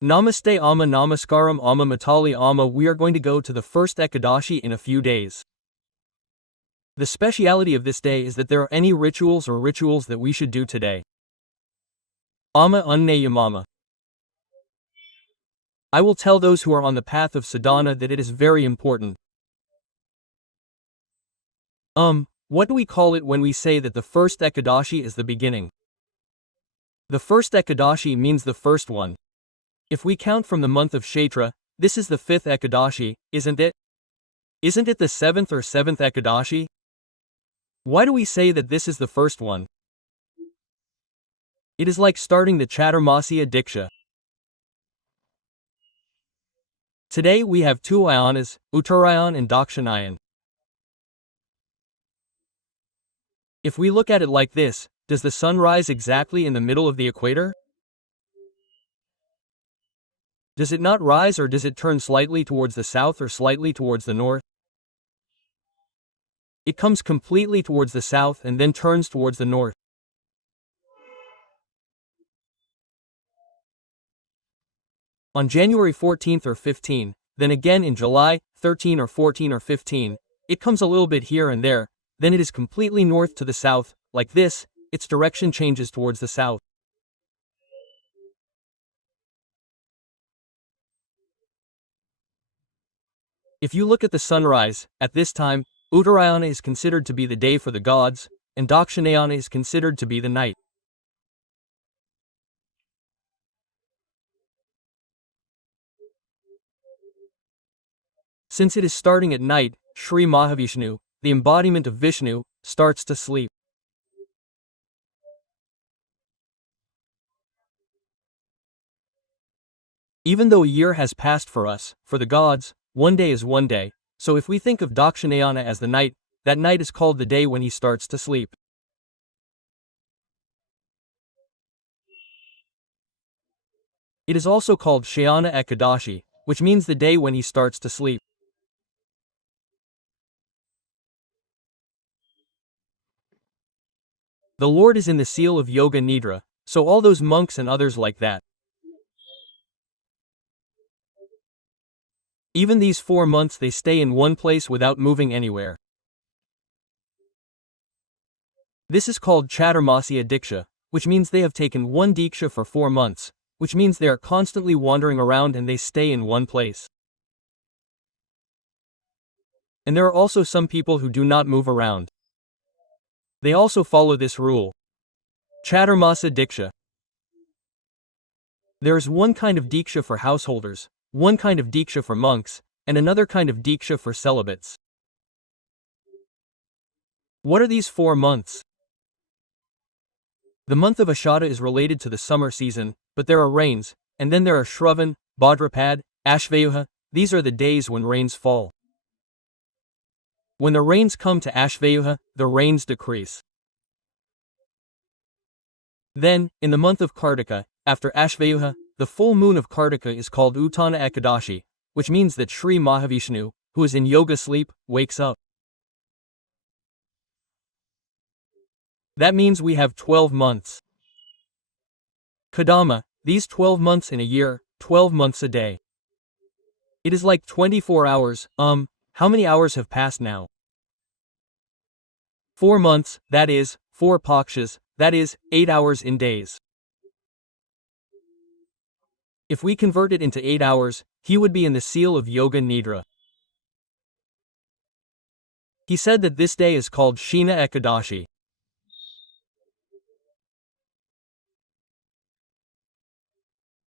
Namaste Amma Namaskaram Amma Matali Amma. We are going to go to the first Ekadashi in a few days. The speciality of this day is that there are any rituals that we should do today. Amma Unnayamama. I will tell those who are on the path of sadhana that it is very important. What do we call it when we say that the first Ekadashi is the beginning? The first Ekadashi means the first one. If we count from the month of Chaitra, this is the fifth Ekadashi, isn't it? Isn't it the seventh Ekadashi? Why do we say that this is the first one? It is like starting the Chaturmasya Diksha. Today we have two Ayanas, Uttarayan and Dakshinayan. If we look at it like this, does the sun rise exactly in the middle of the equator? Does it not rise, or does it turn slightly towards the south or slightly towards the north? It comes completely towards the south and then turns towards the north. On January 14th or 15, then again in July 13 or 14 or 15, it comes a little bit here and there, then it is completely north to the south, like this, its direction changes towards the south. If you look at the sunrise, at this time, Uttarayana is considered to be the day for the gods, and Dakshinayana is considered to be the night. Since it is starting at night, Sri Mahavishnu, the embodiment of Vishnu, starts to sleep. Even though a year has passed for us, for the gods, one day is one day, so if we think of Dakshinayana as the night, that night is called the day when he starts to sleep. It is also called Shayana Ekadashi, which means the day when he starts to sleep. The Lord is in the seal of Yoga Nidra, so all those monks and others like that. Even these 4 months they stay in one place without moving anywhere. This is called Chaturmasya Diksha, which means they have taken one Diksha for 4 months, which means they are constantly wandering around and they stay in one place. And there are also some people who do not move around. They also follow this rule. Chaturmasya Diksha. There is one kind of Diksha for householders, one kind of Diksha for monks, and another kind of Diksha for celibates. What are these 4 months? The month of Ashada is related to the summer season, but there are rains, and then there are Shravan, Bhadrapad, Ashvayuha, these are the days when rains fall. When the rains come to Ashvayuha, the rains decrease. Then, in the month of Kartika, after Ashvayuha, the full moon of Kartika is called Uttana Ekadashi, which means that Sri Mahavishnu, who is in yoga sleep, wakes up. That means we have 12 months. Kadama, these 12 months in a year, 12 months a day. It is like 24 hours, how many hours have passed now? 4 months, that is, 4 pakshas, that is, 8 hours in days. If we convert it into 8 hours, he would be in the seal of Yoga Nidra. He said that this day is called Shina Ekadashi.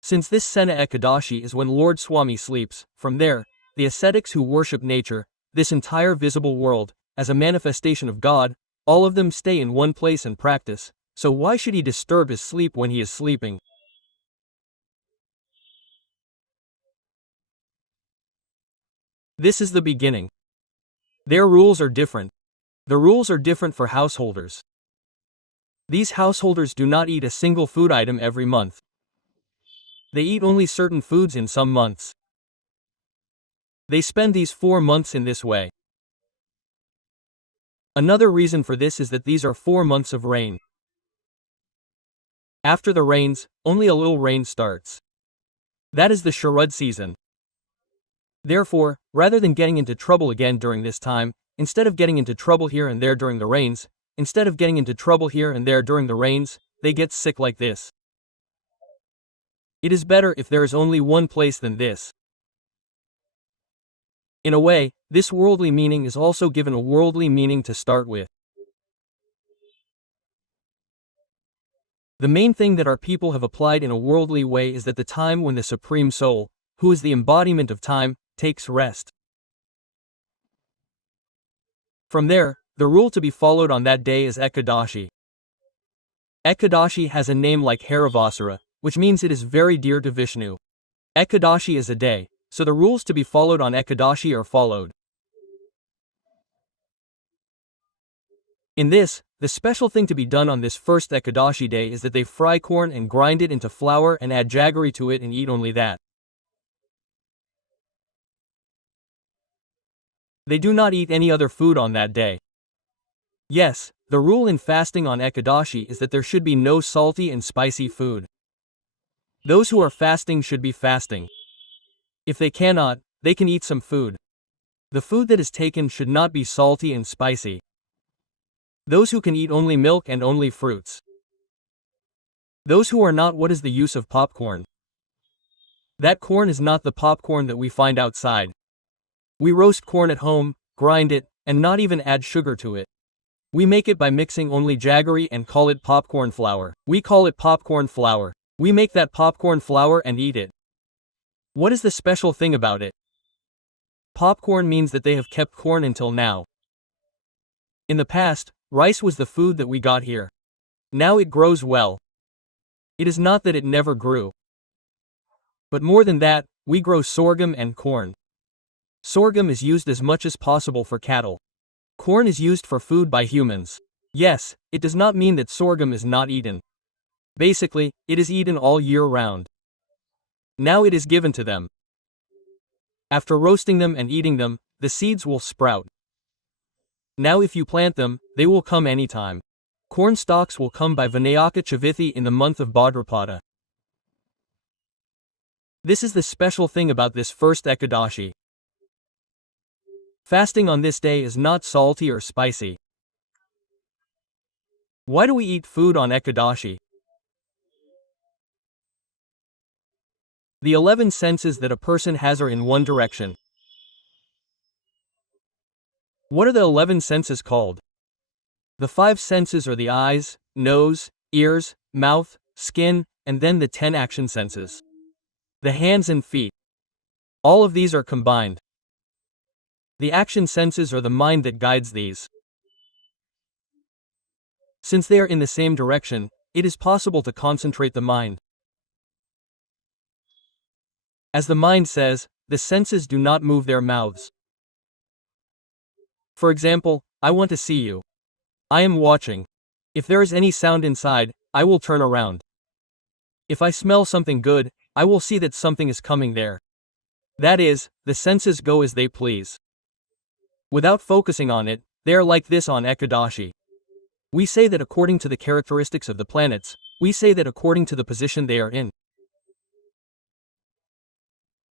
Since this Sena Ekadashi is when Lord Swami sleeps, from there, the ascetics who worship nature, this entire visible world, as a manifestation of God, all of them stay in one place and practice, so why should he disturb his sleep when he is sleeping? This is the beginning. Their rules are different. The rules are different for householders. These householders do not eat a single food item every month. They eat only certain foods in some months. They spend these 4 months in this way. Another reason for this is that these are 4 months of rain. After the rains, only a little rain starts. That is the Sharad season. Therefore, rather than getting into trouble again during this time, instead of getting into trouble here and there during the rains, they get sick like this. It is better if there is only one place than this. In a way, this worldly meaning is also given a worldly meaning to start with. The main thing that our people have applied in a worldly way is that the time when the Supreme Soul, who is the embodiment of time, takes rest. From there, the rule to be followed on that day is Ekadashi. Ekadashi has a name like Haravasara, which means it is very dear to Vishnu. Ekadashi is a day, so the rules to be followed on Ekadashi are followed. In this, the special thing to be done on this first Ekadashi day is that they fry corn and grind it into flour and add jaggery to it and eat only that. They do not eat any other food on that day. Yes, the rule in fasting on Ekadashi is that there should be no salty and spicy food. Those who are fasting should be fasting. If they cannot, they can eat some food. The food that is taken should not be salty and spicy. Those who can eat only milk and only fruits. Those who are not, what is the use of popcorn? That corn is not the popcorn that we find outside. We roast corn at home, grind it, and not even add sugar to it. We make it by mixing only jaggery and call it popcorn flour. We call it popcorn flour. We make that popcorn flour and eat it. What is the special thing about it? Popcorn means that they have kept corn until now. In the past, rice was the food that we got here. Now it grows well. It is not that it never grew. But more than that, we grow sorghum and corn. Sorghum is used as much as possible for cattle. Corn is used for food by humans. Yes, it does not mean that sorghum is not eaten. Basically, it is eaten all year round. Now it is given to them. After roasting them and eating them, the seeds will sprout. Now if you plant them, they will come anytime. Corn stalks will come by Vinayaka Chavithi in the month of Bhadrapada. This is the special thing about this first Ekadashi. Fasting on this day is not salty or spicy. Why do we eat food on Ekadashi? The 11 senses that a person has are in one direction. What are the 11 senses called? The 5 senses are the eyes, nose, ears, mouth, skin, and then the 10 action senses. The hands and feet. All of these are combined. The action senses are the mind that guides these. Since they are in the same direction, it is possible to concentrate the mind. As the mind says, the senses do not move their mouths. For example, I want to see you. I am watching. If there is any sound inside, I will turn around. If I smell something good, I will see that something is coming there. That is, the senses go as they please. Without focusing on it, they are like this on Ekadashi. We say that according to the characteristics of the planets, we say that according to the position they are in.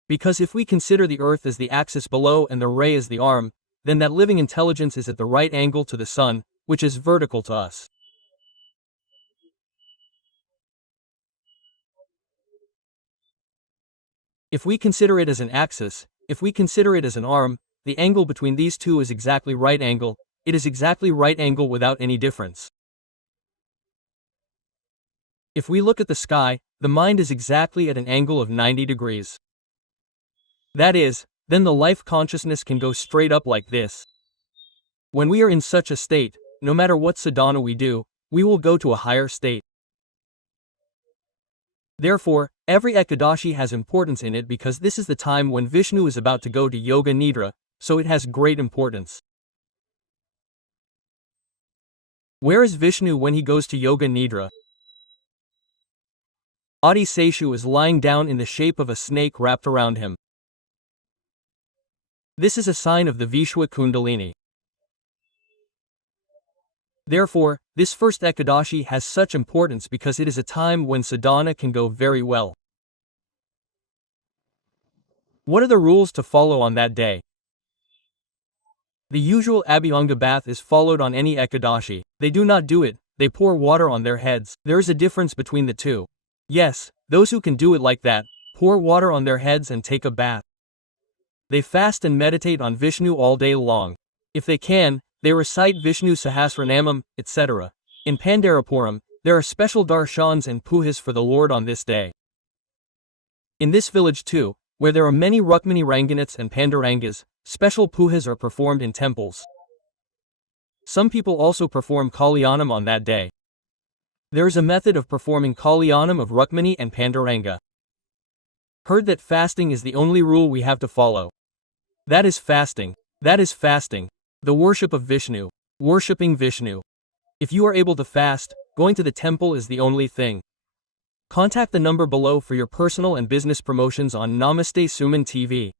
Because if we consider the earth as the axis below and the ray as the arm, then that living intelligence is at the right angle to the sun, which is vertical to us. If we consider it as an axis, if we consider it as an arm, the angle between these two is exactly right angle, it is exactly right angle without any difference. If we look at the sky, the mind is exactly at an angle of 90 degrees. That is, then the life consciousness can go straight up like this. When we are in such a state, no matter what sadhana we do, we will go to a higher state. Therefore, every Ekadashi has importance in it because this is the time when Vishnu is about to go to Yoga Nidra, so it has great importance. Where is Vishnu when he goes to Yoga Nidra? Adi Seshu is lying down in the shape of a snake wrapped around him. This is a sign of the Vishwa Kundalini. Therefore, this first Ekadashi has such importance because it is a time when sadhana can go very well. What are the rules to follow on that day? The usual Abhyanga bath is followed on any Ekadashi. They do not do it, they pour water on their heads. There is a difference between the two. Yes, those who can do it like that, pour water on their heads and take a bath. They fast and meditate on Vishnu all day long. If they can, they recite Vishnu Sahasranamam, etc. In Pandarapuram, there are special darshans and pujas for the Lord on this day. In this village too, where there are many Rukmini Ranganats and Pandarangas, special pujas are performed in temples. Some people also perform Kalyanam on that day. There is a method of performing Kalyanam of Rukmini and Pandaranga. Heard that fasting is the only rule we have to follow. That is fasting. That is fasting. The worship of Vishnu. Worshipping Vishnu. If you are able to fast, going to the temple is the only thing. Contact the number below for your personal and business promotions on Namaste Suman TV.